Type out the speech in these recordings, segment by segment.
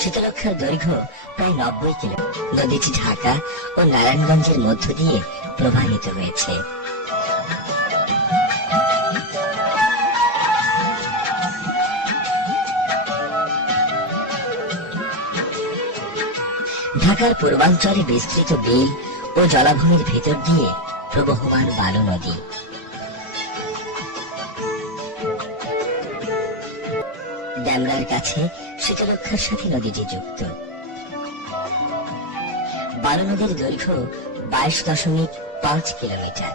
শীতলক্ষার দৈর্ঘ্য প্রায় 90 কিলোমিটার। নদীটি ঢাকা ও নারায়ণগঞ্জের মধ্য দিয়ে প্রবাহিত হয়েছে। ঢাকার পূর্বাঞ্চলে বিস্তৃত বিল ও জলাভূমির ভেতর দিয়ে প্রবহমান বালু নদী। ড্যামরার কাছে শীতলক্ষার সাথে নদীটি যুক্ত। বালু নদীর দৈর্ঘ্য 22.5 কিলোমিটার।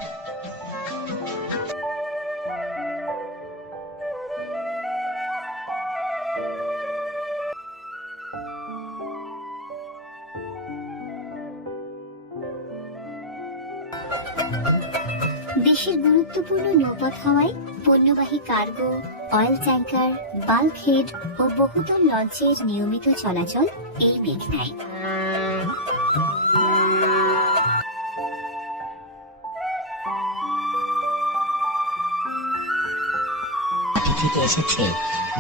দেশের গুরুত্বপূর্ণ নৌপথ হাওয়ায় পণ্যবাহী কার্গো, অয়েল ট্যাঙ্কার, বাল্কহেড ও বহুতল লঞ্চের নিয়মিত চলাচল এই মেঘনায়। থেকে এসেছে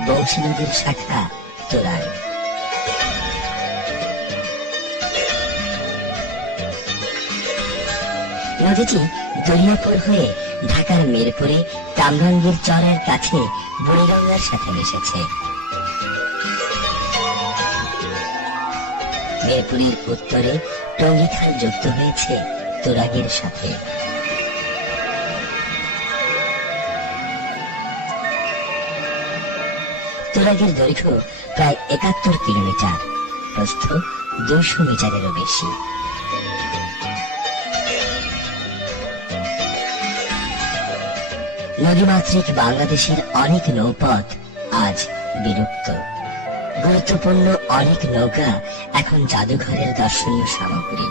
বংশী নদীর শাখা তোরাগ। নদীটি দরিয়াপুর হয়ে ঢাকার মিরপুরে কামরাঙ্গীর চরের কাছে বুড়িগঙ্গার সাথে মিশেছে। মিরপুরের উত্তরে টঙ্গী খাল যুক্ত হয়েছে তোরাগের সাথে। তোরাগের দৈর্ঘ্য প্রায় 71 কিলোমিটার, প্রস্থ 200 মিটারেরও বেশি। নদীমাতৃক বাংলাদেশের অনেক নৌপথ আজ বিলুপ্ত। গুরুত্বপূর্ণ অনেক নৌকা এখন জাদুঘরের দর্শনীয় সামগ্রী।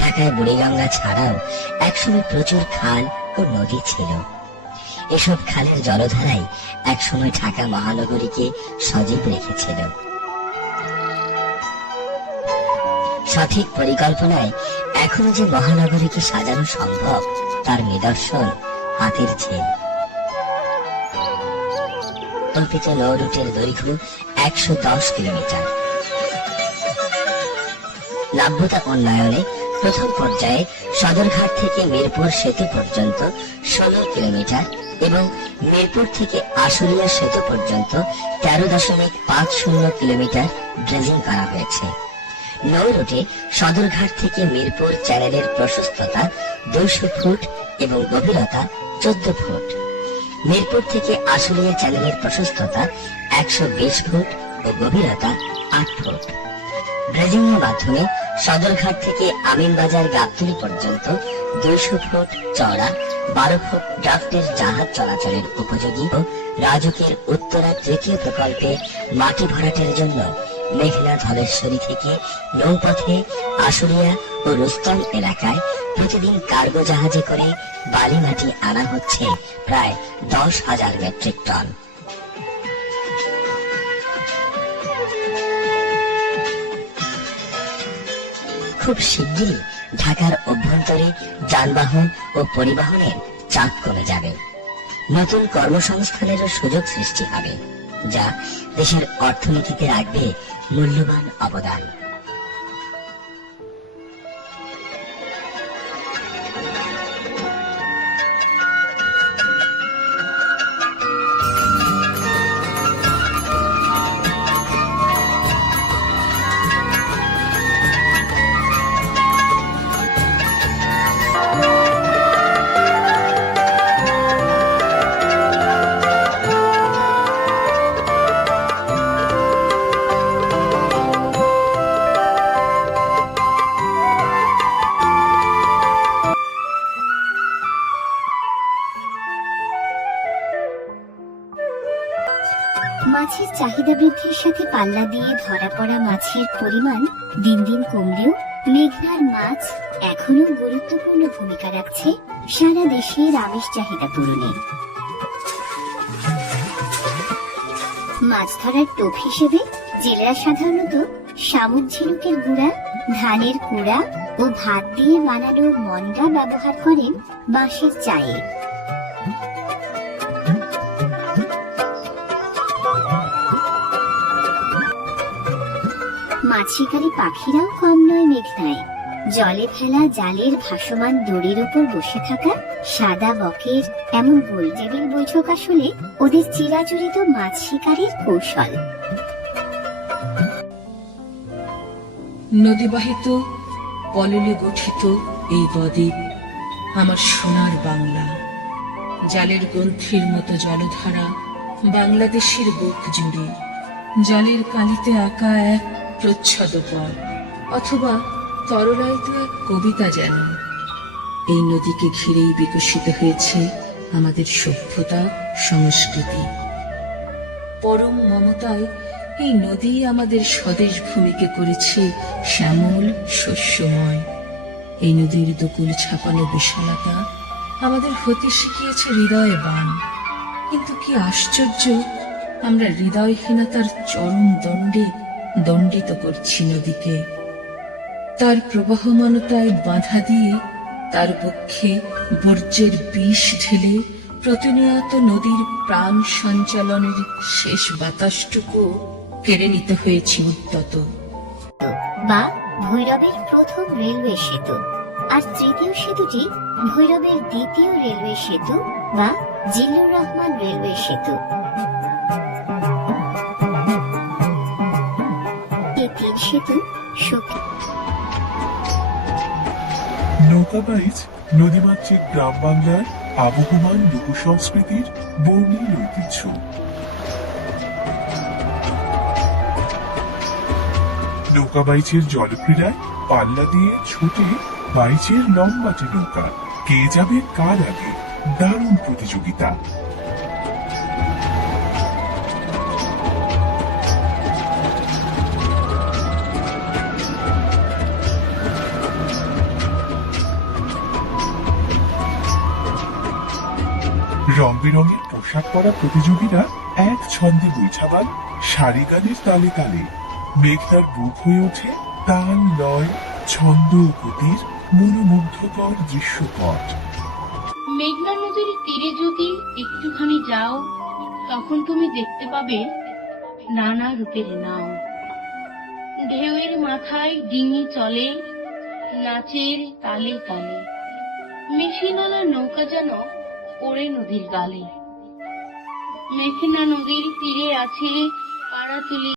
ঢাকায় বুড়িগঙ্গা ছাড়াও একসময় প্রচুর খাল ও নদী ছিল। এসব খালের জলধারাই একসময় ঢাকা মহানগরীকে সজীব রেখেছিল। সঠিক পরিকল্পনায় এখনো যে মহানগরীকে সাজানো সম্ভব তার নিদর্শন হাতের ঝিল। কল্পিত নৌ রুটের দৈর্ঘ্য 110 কিলোমিটার। নাব্যতা উন্নয়নে প্রথম পর্যায়ে সদরঘাট থেকে মিরপুর সেতু পর্যন্ত 16 কিলোমিটার এবং মিরপুর থেকে আশুলিয়া সেতু পর্যন্ত 13.50 কিলোমিটার ড্রেজিং করা হয়েছে। নৌ রুটে সদরঘাট থেকে মিরপুর চ্যানেলের প্রশস্ততা 200 ফুট এবং গভীরতা 14 ফুট। মিরপুর থেকে আশুলিয়া চ্যানেলের প্রশস্ততা 120 ফুট ও গভীরতা 8 ফুট। ড্রেজিং এর মাধ্যমে সদরঘাট থেকে আমিনবাজার গাবতলী পর্যন্ত 200 ফুট চওড়া 12 ফুট ড্রাফটের জাহাজ চলাচলের উপযোগী ও রাজুকের উত্তরা তৃতীয় প্রকল্পে মাটি ভরাটের জন্য মেঘনা ধলেশ্বরী থেকে নৌপথে আশুলিয়া ও রুস্তম এলাকায় প্রতিদিন কার্গো জাহাজে করে বালি মাটি আনা হচ্ছে প্রায় 10,000 মেট্রিক টন। খুব শিগগিরই ঢাকার অভ্যন্তরে যানবাহন ও পরিবহনের চাপ কমে যাবে। নতুন কর্মসংস্থানেরও সুযোগ সৃষ্টি হবে, যা দেশের অর্থনীতিতে রাখবে মূল্যবান অবদান। মাছের চাহিদা বৃদ্ধির সাথে পাল্লা দিয়ে ধরা পড়া মাছের পরিমাণ দিন দিন কমলেও মেঘনার মাছ এখনো গুরুত্বপূর্ণ ভূমিকা রাখছে সারা দেশের আমিষ চাহিদা পূরণে। মাছ ধরার টোপ হিসেবে জেলেরা সাধারণত শামুক ঝিনুকের গুঁড়া, ধানের কুড়া ও ভাত দিয়ে বানানো মন্ডা ব্যবহার করেন বাঁশের চায়ে। মাছ শিকারী পাখিরাও কম নয় মেঘনায়। জলে ফেলা জালের ভাসমান দড়ির উপর বসে থাকা সাদা বকের এমন গোলটেবিল বৈঠক আসলে ওদের চিরাচরিত মাছ শিকারের কৌশল। নদীবাহিত পললে গঠিত এই বদ্বীপ আমার সোনার বাংলা। জালের গ্রন্থির মতো জলধারা বাংলাদেশের বুক জুড়ে, জলের কালিতে আঁকা এক প্রচ্ছদ পথ, অথবা তরলায়িত এক কবিতা যেন। এই নদীকে ঘিরেই বিকশিত হয়েছে আমাদের সভ্যতা, সংস্কৃতি। পরম মমতায় এই নদী আমাদের স্বদেশ ভূমিকে করেছে শ্যামল, শস্যময়। এই নদীর দকুল ছাপানো বিশালতা আমাদের হতে শিখিয়েছে হৃদয়বান। কিন্তু কি আশ্চর্য, আমরা হৃদয়হীনতার চরম দণ্ডে দণ্ডিত করছি নদীকে। তার প্রবাহমানতায় বাধা দিয়ে, তার পক্ষে বর্জ্যের বিষ ঢেলে প্রতিনিয়ত নদীর প্রাণ সঞ্চালনের শেষ বাতাসটুকু কেড়ে নিতে হয়েছে উদ্যত। বা ভৈরবের প্রথম রেলওয়ে সেতু, আর তৃতীয় সেতুটি ভৈরবের দ্বিতীয় রেলওয়ে সেতু বা জিল্লুর রহমান রেলওয়ে সেতু। এই তিন সেতু নৌকাবাইজ নদীমাতৃক গ্রাম বাংলার আবহমান লোক সংস্কৃতির বর্ণিল ঐতিহ্য। নৌকাবাইজের জলক্রীড়ায় পাল্লা দিয়ে ছুটে বাইচের লম্বাটে নৌকা, কে যাবে কার আগে, দারুণ প্রতিযোগিতা। রং বেরঙের পোশাক পরা প্রতিযোগীরা এক ছন্দে বৈঠাবান সারি গানের তালে তালে। মেঘনার বুক হয়ে ওঠে তাল, লয়, ছন্দ ও গতির মনোমুগ্ধকর দৃশ্যপট। মেঘনা নদীর তীরে যদি একটুখানি যাও, তখন তুমি দেখতে পাবে নানা রূপের নাও। ঢেউয়ের মাথায় ডিঙি চলে, নাচের তালে তালে। মেশিনওয়ালা নৌকা যেন ওড়ে নদীর গালে। মেঘনা নদীর তীরে আছে পাড়াতুলি